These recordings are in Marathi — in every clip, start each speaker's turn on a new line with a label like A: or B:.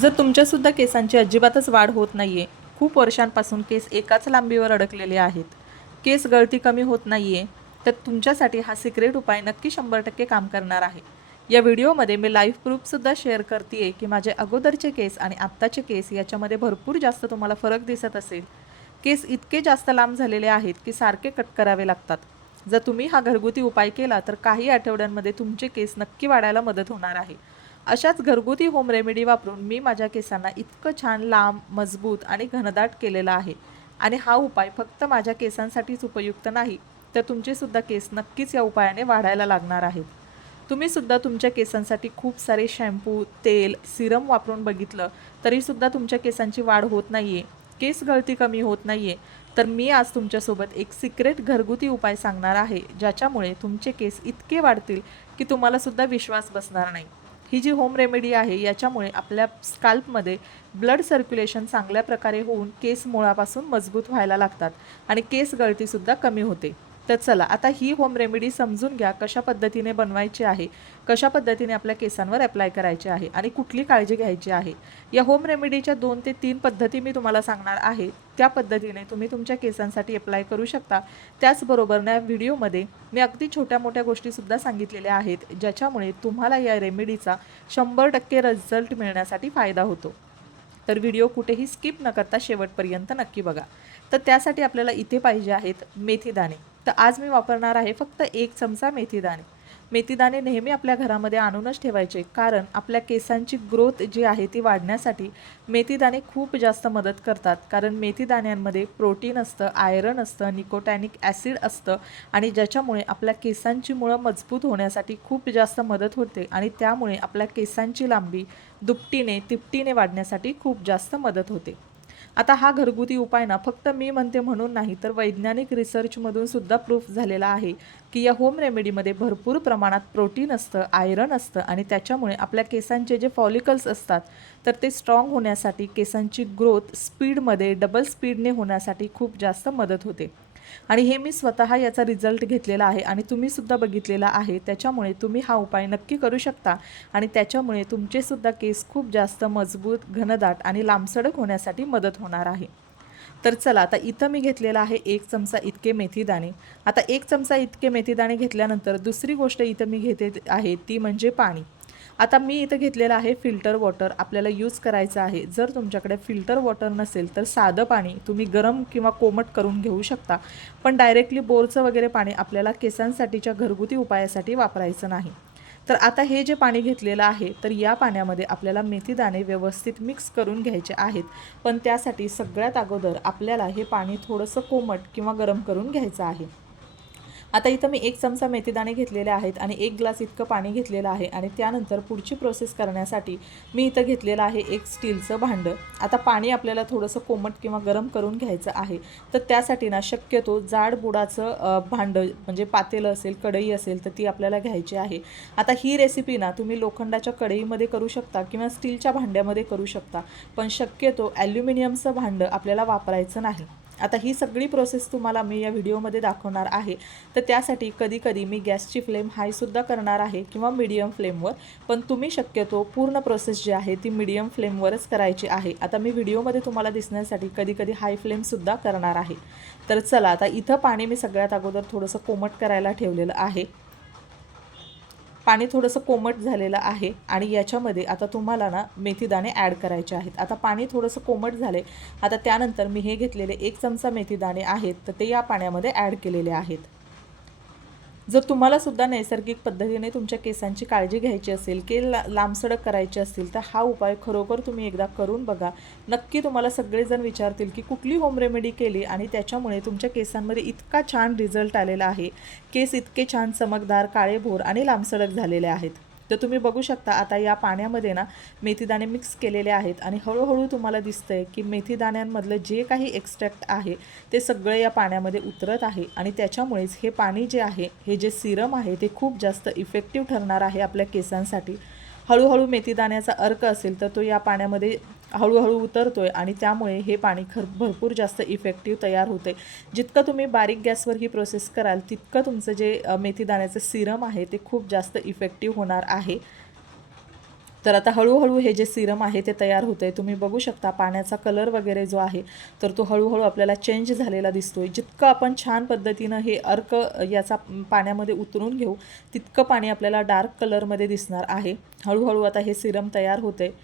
A: जर तुमच्यासुद्धा केसांची अजिबातच वाढ होत नाही आहे खूप वर्षांपासून केस एकाच लांबीवर अडकलेले आहेत केस गळती कमी होत नाही आहे तर तुमच्यासाठी हा सिक्रेट उपाय नक्की शंभर टक्के काम करणार आहे. या व्हिडिओमध्ये मी लाईव्ह प्रूफसुद्धा शेअर करते की माझे अगोदरचे केस आणि आत्ताचे केस याच्यामध्ये भरपूर जास्त तुम्हाला फरक दिसत असेल. केस इतके जास्त लांब झालेले आहेत की सारखे कट करावे लागतात. जर तुम्ही हा घरगुती उपाय केला तर काही आठवड्यांमध्ये तुमचे केस नक्की वाढायला मदत होणार आहे. अशाच घरगुती होम रेमेडी वापरून मी माझ्या केसांना इतकं छान लांब मजबूत आणि घनदाट केलेला आहे. आणि हा उपाय फक्त माझ्या केसांसाठीच उपयुक्त नाही तर तुमचेसुद्धा केस नक्कीच या उपायाने वाढायला लागणार आहेत. तुम्हीसुद्धा तुमच्या केसांसाठी खूप सारे शॅम्पू तेल सिरम वापरून बघितलं तरीसुद्धा तुमच्या केसांची वाढ होत नाही आहे केस गळती कमी होत नाही आहे तर मी आज तुमच्यासोबत एक सिक्रेट घरगुती उपाय सांगणार आहे ज्याच्यामुळे तुमचे केस इतके वाढतील की तुम्हालासुद्धा विश्वास बसणार नाही. ही जी होम रेमेडी आहे याच्यामुळे आपल्या स्काल्पमध्ये ब्लड सर्क्युलेशन चांगल्या प्रकारे होऊन केस मुळापासून मजबूत व्हायला लागतात आणि केस गळतीसुद्धा कमी होते. तर चला आता ही होम रेमेडी समजून घ्या कशा पद्धतीने बनवायची आहे कशा पद्धतीने आपल्या केसांवर अप्लाय करायचे आहे आणि कुठली काळजी घ्यायची आहे. या होम रेमेडीच्या दोन ते तीन पद्धती मी तुम्हाला सांगणार आहे. त्या पद्धतीने तुम्ही तुमच्या केसांसाठी अप्लाय करू शकता. त्याचबरोबर ना व्हिडिओमध्ये मी अगदी छोट्या मोठ्या गोष्टीसुद्धा सांगितलेल्या आहेत ज्याच्यामुळे तुम्हाला या रेमेडीचा शंभर टक्के रिझल्ट मिळण्यासाठी फायदा होतो. तर व्हिडिओ कुठेही स्किप न करता शेवटपर्यंत नक्की बघा. तर त्यासाठी आपल्याला इथे पाहिजे आहेत मेथीदाणे. तर आज मी वापरणार आहे फक्त एक चमचा मेथीदाणे. मेथीदाणे नेहमी आपल्या घरामध्ये आणूनच ठेवायचे कारण आपल्या केसांची ग्रोथ जी आहे ती वाढण्यासाठी मेथीदाणे खूप जास्त मदत करतात. कारण मेथीदाण्यांमध्ये प्रोटीन असतं आयरन असतं निकोटॅनिक ॲसिड असतं आणि ज्याच्यामुळे आपल्या केसांची मुळं मजबूत होण्यासाठी खूप जास्त मदत होते आणि त्यामुळे आपल्या केसांची लांबी दुपटीने तिपटीने वाढण्यासाठी खूप जास्त मदत होते. आता हा घरगुती उपाय ना फक्त मी म्हणते म्हणून नाही तर वैज्ञानिक रिसर्चमधून सुद्धा प्रूफ झालेला आहे की या होम रेमेडीमध्ये भरपूर प्रमाणात प्रोटीन असतं आयरन असतं आणि त्याच्यामुळे आपल्या केसांचे जे फॉलिकल्स असतात तर ते स्ट्रॉंग होण्यासाठी केसांची ग्रोथ स्पीडमध्ये डबल स्पीडने होण्यासाठी खूप जास्त मदत होते. आणि हे मी स्वतः याचा रिझल्ट घेतलेला आहे आणि तुम्हीसुद्धा बघितलेला आहे. त्याच्यामुळे तुम्ही हा उपाय नक्की करू शकता. आणि त्याच्यामुळे तुमचेसुद्धा केस खूप जास्त मजबूत घनदाट आणि लांबसडक होण्यासाठी मदत होणार आहे. तर चला आता इथं मी घेतलेला आहे एक चमचा इतके मेथीदाणे आता एक चमचा इतके मेथीदाणे घेतल्यानंतर दुसरी गोष्ट इथं मी घेते आहे ती म्हणजे पाणी. आता मी इथं घेतलेलं आहे फिल्टर वॉटर आपल्याला यूज करायचं आहे. जर तुमच्याकडे फिल्टर वॉटर नसेल तर साधं पाणी तुम्ही गरम किंवा कोमट करून घेऊ शकता. पण डायरेक्टली बोरचं वगैरे पाणी आपल्याला केसांसाठीच्या घरगुती उपायासाठी वापरायचं नाही. तर आता हे जे पाणी घेतलेलं आहे तर या पाण्यामध्ये आपल्याला मेथीदाणे व्यवस्थित मिक्स करून घ्यायचे आहेत. पण त्यासाठी सगळ्यात अगोदर आपल्याला हे पाणी थोडंसं कोमट किंवा गरम करून घ्यायचं आहे. आता इथं मी एक चमचा मेथीदाणे घेतलेले आहेत आणि एक ग्लास इतकं पाणी घेतलेलं आहे आणि त्यानंतर पुढची प्रोसेस करण्यासाठी मी इथं घेतलेलं आहे एक स्टीलचं भांडं. आता पाणी आपल्याला थोडंसं कोमट किंवा गरम करून घ्यायचं आहे. तर त्यासाठी ना शक्यतो जाड बुडाचं भांडं म्हणजे पातेलं असेल कढई असेल तर ती आपल्याला घ्यायची आहे. आता ही रेसिपी ना तुम्ही लोखंडाच्या कढईमध्ये करू शकता किंवा स्टीलच्या भांड्यामध्ये करू शकता. पण शक्यतो ॲल्युमिनियमचं भांडं आपल्याला वापरायचं नाही. आता ही सगळी प्रोसेस तुम्हाला मी या व्हिडिओमध्ये दाखवणार आहे. तर त्यासाठी कधीकधी मी गॅसची फ्लेम हायसुद्धा करणार आहे किंवा मीडियम फ्लेमवर पण तुम्ही शक्यतो पूर्ण प्रोसेस जी आहे ती मीडियम फ्लेमवरच करायची आहे. आता मी व्हिडिओमध्ये तुम्हाला दिसण्यासाठी कधीकधी हाय फ्लेमसुद्धा करणार आहे. तर चला आता इथं पाणी मी सगळ्यात अगोदर थोडंसं कोमट करायला ठेवलेलं आहे. पाणी थोडंसं कोमट झालेलं आहे आणि याच्यामध्ये आता तुम्हाला ना मेथीदाणे ॲड करायचे आहेत. आता पाणी थोडंसं कोमट झाले आता त्यानंतर मी हे घेतलेले एक चमचा मेथीदाणे आहेत तर ते या पाण्यामध्ये ॲड केलेले आहेत. जर तुम्हाला सुद्धा नैसर्गिक पद्धतीने तुमच्या केसांची काळजी घ्यायची असेल की ला लांबसडक करायची असेल तर हा उपाय खरोखर तुम्ही एकदा करून बघा. नक्की तुम्हाला सगळेजण विचारतील की कुठली होम रेमेडी केली आणि त्याच्यामुळे तुमच्या केसांमध्ये इतका छान रिझल्ट आलेला आहे. केस इतके छान चमकदार काळेभोर आणि लांबसडक झालेले आहेत. तर तुम्ही बघू शकता आता या पाण्यामध्ये ना मेथीदाणे मिक्स केलेले आहेत आणि हळूहळू तुम्हाला दिसतंय की मेथीदाण्यांमधलं जे काही एक्स्ट्रॅक्ट आहे ते सगळं या पाण्यामध्ये उतरत आहे आणि त्याच्यामुळेच हे पाणी जे आहे हे जे सिरम आहे ते खूप जास्त इफेक्टिव्ह ठरणार आहे आपल्या केसांसाठी. हळूहळू मेथीदाण्याचा अर्क असेल तर तो या पाण्यामध्ये हळूहळू उतरतोय आणि त्यामुळे हे पाणी खर भरपूर जास्त इफेक्टिव्ह तयार होते जितकं तुम्ही बारीक गॅसवर ही प्रोसेस कराल तितकं तुमचं जे मेथीदाण्याचं सिरम आहे ते खूप जास्त इफेक्टिव्ह होणार आहे. तर आता हळूहळू हे जे सिरम आहे ते तयार होतं आहे तुम्ही बघू शकता पाण्याचा कलर वगैरे जो आहे तर तो हळूहळू आपल्याला चेंज झालेला दिसतोय. जितकं आपण छान पद्धतीनं हे अर्क याचा पाण्यामध्ये उतरून घेऊ तितकं पाणी आपल्याला डार्क कलरमध्ये दिसणार आहे. हळूहळू आता हे सिरम तयार होते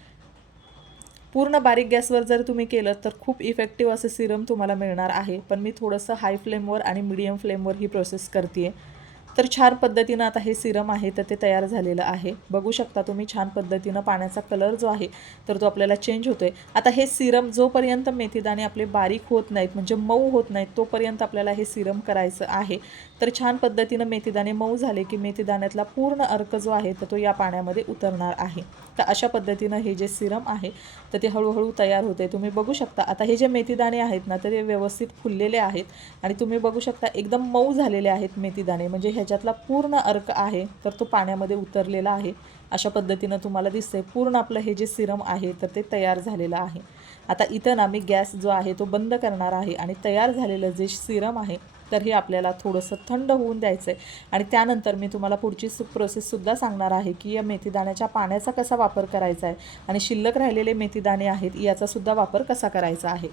A: पूर्ण बारीक गॅसवर जर तुम्ही केलं तर खूप इफेक्टिव्ह असं सिरम तुम्हाला मिळणार आहे. पण मी थोडंसं हाय फ्लेमवर आणि मिडियम फ्लेमवर ही प्रोसेस करते आहे तर छान पद्धतीनं आता हे सिरम आहे तर ते तयार झालेलं आहे. बघू शकता तुम्ही छान पद्धतीनं पाण्याचा कलर जो आहे तर तो आपल्याला चेंज होतो आहे आता हे सिरम जोपर्यंत मेथीदाणे आपले बारीक होत नाहीत म्हणजे मऊ होत नाहीत तोपर्यंत आपल्याला हे सिरम करायचं आहे. तर छान पद्धतीनं मेथीदाणे मऊ झाले की मेथीदाण्यातला पूर्ण अर्क जो आहे तर तो या पाण्यामध्ये उतरणार आहे. तर अशा पद्धतीनं हे जे सिरम आहे तर ते हळूहळू तयार होते तुम्ही बघू शकता आता हे जे मेथीदाणे आहेत ना तर ते व्यवस्थित फुललेले आहेत. आणि तुम्ही बघू शकता एकदम मऊ झालेले आहेत मेथीदाणे म्हणजे ह्याच्यातला पूर्ण अर्क आहे तर तो पाण्यामध्ये उतरलेला आहे. अशा पद्धतीनं तुम्हाला दिसतंय पूर्ण आपलं हे जे सिरम आहे तर ते तयार झालेलं आहे. आता इथं ना मी गॅस जो आहे तो बंद करणार आहे आणि तयार झालेलं जे सिरम आहे तर हे आपल्याला थोडंसं थंड होऊन द्यायचं आहे आणि त्यानंतर मी तुम्हाला पुढची सु प्रोसेससुद्धा सांगणार आहे की या मेथीदाण्याच्या पाण्याचा कसा वापर करायचा आहे आणि शिल्लक राहिलेले मेथीदाणे आहेत याचासुद्धा वापर कसा करायचा आहे.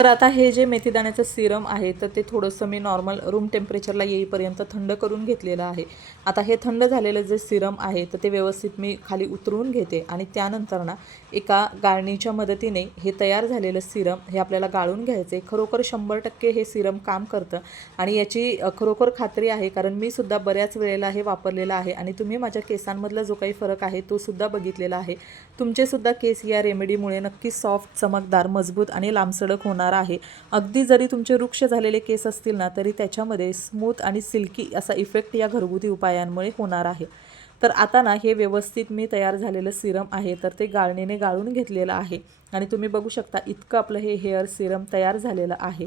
A: तर आता हे जे मेथीदाण्याचं सिरम आहे तर ते थोडंसं मी नॉर्मल रूम टेम्परेचरला येईपर्यंत थंड करून घेतलेलं आहे. आता हे थंड झालेलं जे सिरम आहे तर ते व्यवस्थित मी खाली उतरवून घेते आणि त्यानंतर ना एका गाळणीच्या मदतीने हे तयार झालेलं सिरम हे आपल्याला गाळून घ्यायचे खरोखर शंभर टक्के हे सिरम काम करतं आणि याची खरोखर खात्री आहे कारण मी सुद्धा बऱ्याच वेळेला हे वापरलेलं आहे आणि तुम्ही माझ्या केसांमधला जो काही फरक आहे तो सुद्धा बघितलेला आहे. तुमचेसुद्धा केस या रेमेडीमुळे नक्की सॉफ्ट चमकदार मजबूत आणि लांबसडक होणार आहे. अगदी जरी तुमचे वृक्ष झालेले केस असतील ना तरी त्याच्यामध्ये स्मूथ आणि सिल्की असा इफेक्ट या घरगुती उपायांमुळे होणार आहे. तर आता ना हे व्यवस्थित मी तयार झालेलं सिरम आहे तर ते गाळणीने गाळून घेतलेलं आहे. आणि तुम्ही बघू शकता इतकं आपलं हे हेअर सिरम तयार झालेलं आहे.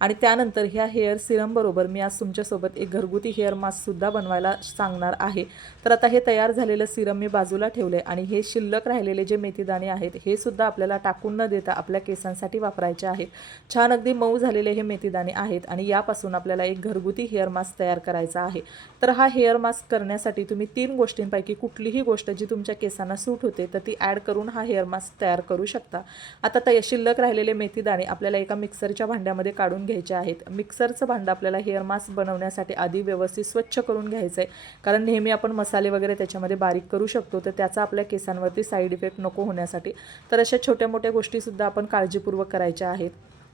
A: आणि त्यानंतर ह्या हेअर सिरमबरोबर मी आज तुमच्यासोबत एक घरगुती हेअर मास्कसुद्धा बनवायला सांगणार आहे. तर आता हे तयार झालेलं सिरम मी बाजूला ठेवलं आहे आणि हे शिल्लक राहिलेले जे मेथीदाणे आहेत हे सुद्धा आपल्याला टाकून न देता आपल्या केसांसाठी वापरायचे आहेत. छान अगदी मऊ झालेले हे मेथीदाणे आहेत आणि यापासून आपल्याला एक घरगुती हेअर मास्क तयार करायचा आहे. तर हा हेअर मास्क करण्यासाठी तुम्ही तीन गोष्टींपैकी कुठलीही गोष्ट जी तुमच्या केसांना सूट होते तर ती ॲड करून हा हेअर मास्क तयार करू शकता. आता तय शिल्लक राहिलेले मेथीदाणे आपल्याला एका मिक्सरच्या भांड्यामध्ये काढून घ्यायचे आहेत. मिक्सरचं भांडं आपल्याला हेअर मास्क बनवण्यासाठी आधी व्यवस्थित स्वच्छ करून घ्यायचं आहे कारण नेहमी आपण मसाले वगैरे त्याच्यामध्ये बारीक करू शकतो तर त्याचा आपल्या केसांवरती साईड इफेक्ट नको होण्यासाठी. तर अशा छोट्या मोठ्या गोष्टीसुद्धा आपण काळजीपूर्वक करायच्या आहेत.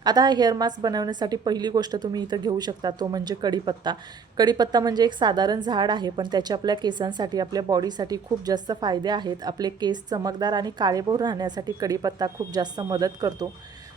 A: आता हा हेअर मास्क बनवण्यासाठी पहिली गोष्ट तुम्ही इथं घेऊ शकता तो म्हणजे कढीपत्ता कढीपत्ता म्हणजे एक साधारण झाड आहे पण त्याचे आपल्या केसांसाठी आपल्या बॉडीसाठी खूप जास्त फायदे आहेत. आपले केस चमकदार आणि काळेभोर राहण्यासाठी कढीपत्ता खूप जास्त मदत करतो.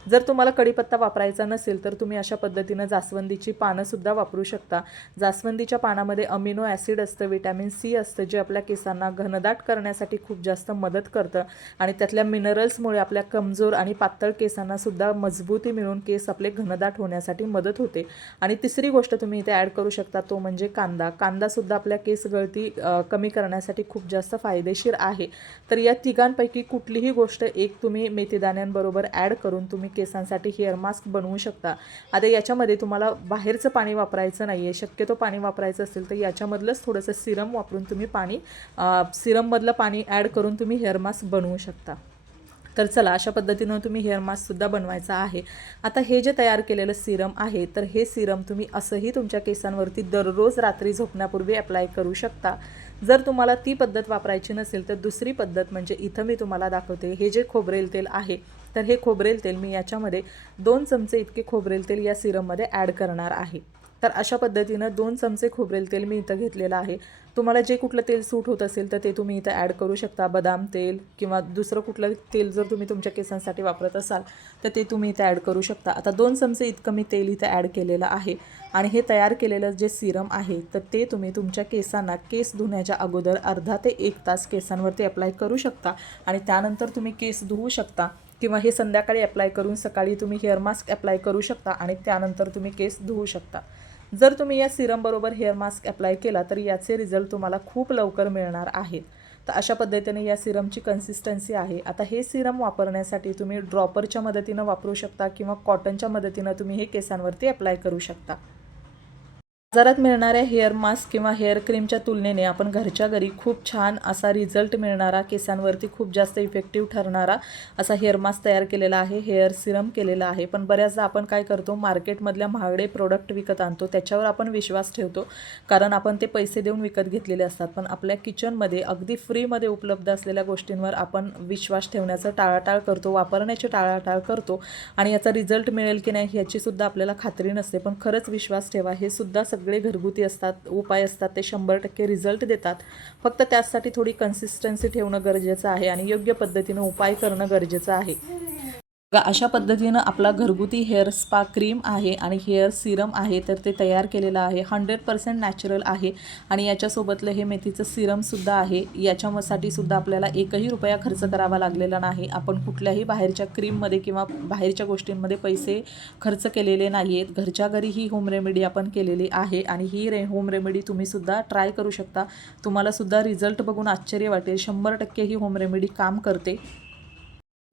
A: जर तुम्हाला कढीपत्ता वापरायचा नसेल तर तुम्ही अशा पद्धतीनं जास्वंदीची पानंसुद्धा वापरू शकता. जास्वंदीच्या पानामध्ये अमिनो ॲसिड असतं विटॅमिन सी असतं जे आपल्या केसांना घनदाट करण्यासाठी खूप जास्त मदत करतं. आणि त्यातल्या मिनरल्समुळे आपल्या कमजोर आणि पातळ केसांनासुद्धा मजबूती मिळून केस आपले घनदाट होण्यासाठी मदत होते. आणि तिसरी गोष्ट तुम्ही इथे ॲड करू शकता तो म्हणजे कांदा. कांदासुद्धा आपल्या केस गळती कमी करण्यासाठी खूप जास्त फायदेशीर आहे. तर या तिघांपैकी कुठलीही गोष्ट एक तुम्ही मेथीदाण्यांबरोबर ॲड करून तुम्ही केसांसाठी हेअर मास्क बनवू शकता. आता याच्यामध्ये तुम्हाला बाहेरचं पाणी वापरायचं नाही आहे शक्यतो पाणी वापरायचं असेल तर याच्यामधलंच थोडंसं सिरम वापरून तुम्ही पाणी सिरममधलं पाणी ॲड करून तुम्ही हेअर मास्क बनवू शकता. तर चला अशा पद्धतीनं तुम्ही हेअर मास्कसुद्धा बनवायचा आहे. आता हे जे तयार केलेलं सिरम आहे तर हे सिरम तुम्ही असंही तुमच्या केसांवरती दररोज रात्री झोपण्यापूर्वी अप्लाय करू शकता. जर तुम्हाला ती पद्धत वापरायची नसेल तर दुसरी पद्धत म्हणजे इथं मी तुम्हाला दाखवते. हे जे खोबरेल तेल आहे तर हे खोबरेल तेल मी याच्यामध्ये दोन चमचे इतके खोबरेल तेल या सिरममध्ये ॲड करणार आहे. तर अशा पद्धतीनं दोन चमचे खोबरेल तेल मी इथं घेतलेलं आहे. तुम्हाला जे कुठलं तेल सूट होत असेल तर ते तुम्ही इथं ॲड करू शकता. बदाम तेल किंवा दुसरं कुठलं तेल जर तुम्ही तुमच्या केसांसाठी वापरत असाल तर ते तुम्ही इथं ॲड करू शकता. आता दोन चमचे इतकं मी तेल इथं ॲड केलेलं आहे आणि हे तयार केलेलं जे सिरम आहे तर ते तुम्ही तुमच्या केसांना केस धुण्याच्या अगोदर अर्धा ते एक तास केसांवरती अप्लाय करू शकता आणि त्यानंतर तुम्ही केस धुवू शकता. किंवा हे संध्याकाळी अप्लाय करून सकाळी तुम्ही हेअर मास्क अप्लाय करू शकता आणि त्यानंतर तुम्ही केस धुवू शकता. जर तुम्ही या सिरमबरोबर हेअर मास्क अप्लाय केला तर याचे रिझल्ट तुम्हाला खूप लवकर मिळणार आहेत. तर अशा पद्धतीने या सिरमची कन्सिस्टन्सी आहे. आता हे सिरम वापरण्यासाठी तुम्ही ड्रॉपरच्या मदतीनं वापरू शकता किंवा कॉटनच्या मदतीनं तुम्ही हे केसांवरती अप्लाय करू शकता. बाजारात मिळणाऱ्या हेअर मास्क किंवा हेअर क्रीमच्या तुलनेने आपण घरच्या घरी खूप छान असा रिझल्ट मिळणारा केसांवरती खूप जास्त इफेक्टिव्ह ठरणारा असा हेअर मास्क तयार केलेला आहे हेअर सिरम केलेला आहे. पण बऱ्याचदा आपण काय करतो मार्केटमधल्या महागडे प्रोडक्ट विकत आणतो त्याच्यावर आपण विश्वास ठेवतो कारण आपण ते पैसे देऊन विकत घेतलेले असतात. पण आपल्या किचनमध्ये अगदी फ्रीमध्ये उपलब्ध असलेल्या गोष्टींवर आपण विश्वास ठेवण्याचं टाळाटाळ करतो वापरण्याची टाळाटाळ करतो आणि याचा रिझल्ट मिळेल की नाही ह्याचीसुद्धा आपल्याला खात्री नसते. पण खरंच विश्वास ठेवा हे सुद्धा सगळे घरगुती असतात उपाय असतात ते शंभर टक्के रिझल्ट देतात. फक्त त्यासाठी थोडी कन्सिस्टन्सी ठेवणं गरजेचं आहे आणि योग्य पद्धतीनं उपाय करणं गरजेचं आहे. अशा पद्धतीनं आपला घरगुती हेअर स्पा क्रीम आहे आणि हेअर सिरम आहे तर ते तयार केलेलं आहे. हंड्रेड पर्सेंट नॅचरल आहे आणि याच्यासोबतलं हे मेथीचं सिरमसुद्धा आहे. याच्यासाठी सुद्धा आपल्याला एकही रुपया खर्च करावा लागलेला नाही. आपण कुठल्याही बाहेरच्या क्रीममध्ये किंवा बाहेरच्या गोष्टींमध्ये पैसे खर्च केलेले नाही आहेत घरच्या घरी ही होम रेमेडी आपण केलेली आहे आणि ही रे होम रेमेडी तुम्हीसुद्धा ट्राय करू शकता. तुम्हालासुद्धा रिझल्ट बघून आश्चर्य वाटेल. शंभर टक्के ही होम रेमेडी काम करते.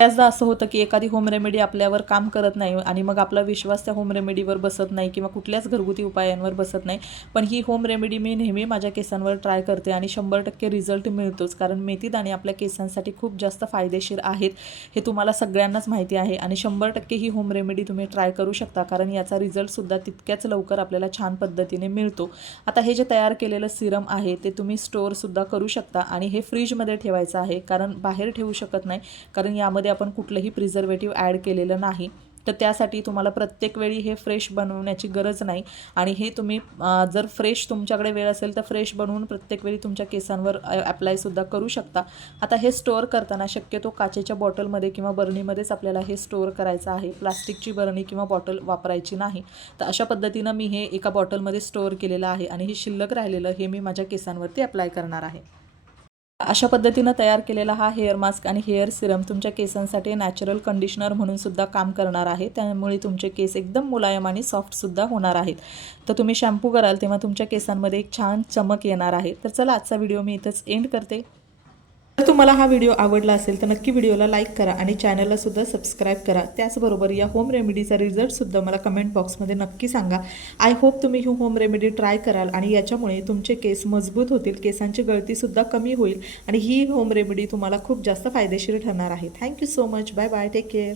A: बऱ्याचदा असं होतं की एखादी होम रेमेडी आपल्यावर काम करत नाही आणि मग आपला विश्वास त्या होम रेमेडीवर बसत नाही किंवा कुठल्याच घरगुती उपायांवर बसत नाही. पण ही होम रेमेडी मी नेहमी माझ्या केसांवर ट्राय करते आणि शंभर टक्के रिझल्ट मिळतोच. कारण मेथी दाणे आपल्या केसांसाठी खूप जास्त फायदेशीर आहेत हे तुम्हाला सगळ्यांनाच माहिती आहे आणि शंभर टक्के ही होम रेमेडी तुम्ही ट्राय करू शकता. कारण याचा रिझल्टसुद्धा तितक्याच लवकर आपल्याला छान पद्धतीने मिळतो. आता हे जे तयार केलेलं सिरम आहे ते तुम्ही स्टोअरसुद्धा करू शकता आणि हे फ्रीजमध्ये ठेवायचं आहे. कारण बाहेर ठेवू शकत नाही. कारण यामध्ये आपण कुठलंही प्रिझर्वेटिव्ह ॲड केलेलं नाही. तर त्यासाठी तुम्हाला प्रत्येक वेळी हे फ्रेश बनवण्याची गरज नाही. आणि हे तुम्ही जर फ्रेश तुमच्याकडे वेळ असेल तर फ्रेश बनवून प्रत्येक वेळी तुमच्या केसांवर अप्लायसुद्धा करू शकता. आता हे स्टोअर करताना शक्यतो काचेच्या बॉटलमध्ये किंवा बरणीमध्येच आपल्याला हे स्टोअर करायचं आहे. प्लास्टिकची बरणी किंवा बॉटल वापरायची नाही. तर अशा पद्धतीनं मी हे एका बॉटलमध्ये स्टोअर केलेलं आहे आणि हे शिल्लक राहिलेलं हे मी माझ्या केसांवरती अप्लाय करणार आहे. अशा पद्धतीनं तयार केलेला हा हेअर मास्क आणि हेअर सिरम तुमच्या केसांसाठी नॅचरल कंडिशनर म्हणून सुद्धा काम करणार आहे. त्यामुळे तुमचे केस एकदम मुलायम आणि सॉफ्टसुद्धा होणार आहेत. तर तुम्ही शॅम्पू कराल तेव्हा तुमच्या केसांमध्ये एक छान चमक येणार आहे. तर चला आजचा व्हिडिओ मी इथंच एंड करते. जर तुम्हाला हा व्हिडिओ आवडला असेल तर नक्की व्हिडिओला लाईक करा आणि चॅनलला सुद्धा सबस्क्राईब करा. त्याचबरोबर या होम रेमेडीचा रिझल्टसुद्धा मला कमेंट बॉक्समध्ये नक्की सांगा. आय होप तुम्ही ही होम रेमेडी ट्राय कराल आणि याच्यामुळे तुमचे केस मजबूत होतील केसांची गळतीसुद्धा कमी होईल आणि ही होम रेमेडी तुम्हाला खूप जास्त फायदेशीर ठरणार आहे. Thank you so much. Bye bye. Take care.